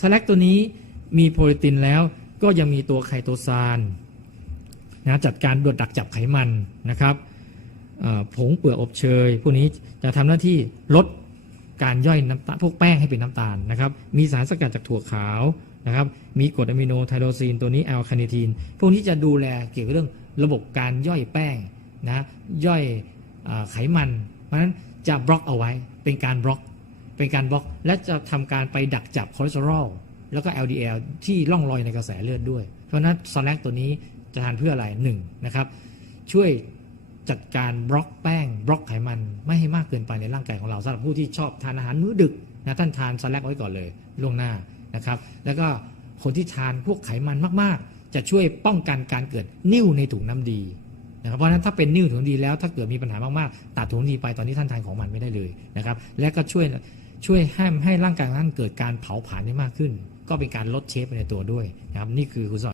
สแลกตัวนี้มีโปรตีนแล้วก็ยังมีตัวไคโตซานนะจัดการดวดดักจับไขมันนะครับผงเปลือกอบเชย พวกนี้จะทำหน้าที่ลดการย่อยน้ำตาลพวกแป้งให้เป็นน้ำตาลนะครับ มีสารสกัดจากถั่วขาวนะครับ มีกรดอะมิโนไทโรซีนตัวนี้แอลคาเนทีน พวกนี้จะดูแลเกี่ยวกับเรื่องระบบการย่อยแป้งนะย่อยอไขมัน เพราะฉะนั้นจะบล็อกเอาไว้เป็นการบล็อก เป็นการบล็อกและจะทำการไปดักจับคอเลสเตอรอลแล้วก็ LDL ที่ล่องลอยในกระแสเลือดด้วย เพราะฉะนั้นสแลกตัวนี้จะทานเพื่ออะไรหนึ่งนะครับ ช่วยจัดการบล็อกแป้ง บล็อกไขมันไม่ให้มากเกินไปในร่างกายของเราสำหรับผู้ที่ชอบทานอาหารมื้อดึกนะท่านทานสแลกไว้ก่อนเลยล่วงหน้านะครับ แล้วก็คนที่ทานพวกไขมันมากๆ จะช่วยป้องกันการเกิดนิ่วในถุงน้ำดีนะครับเพราะฉะนั้นถ้าเป็นนิ่วถุงน้ำดีแล้วถ้าเกิดมีปัญหามากๆ ตัดถุงน้ำดีไปตอนนี้ท่านทานของมันไม่ได้เลยนะครับ และก็ช่วย ช่วยให้ให้ร่างกายของท่านเกิดการเผาผลาญได้มากขึ้น ก็เป็นการลดเชฟไปในตัวด้วยนะครับนี่คือคุณสอน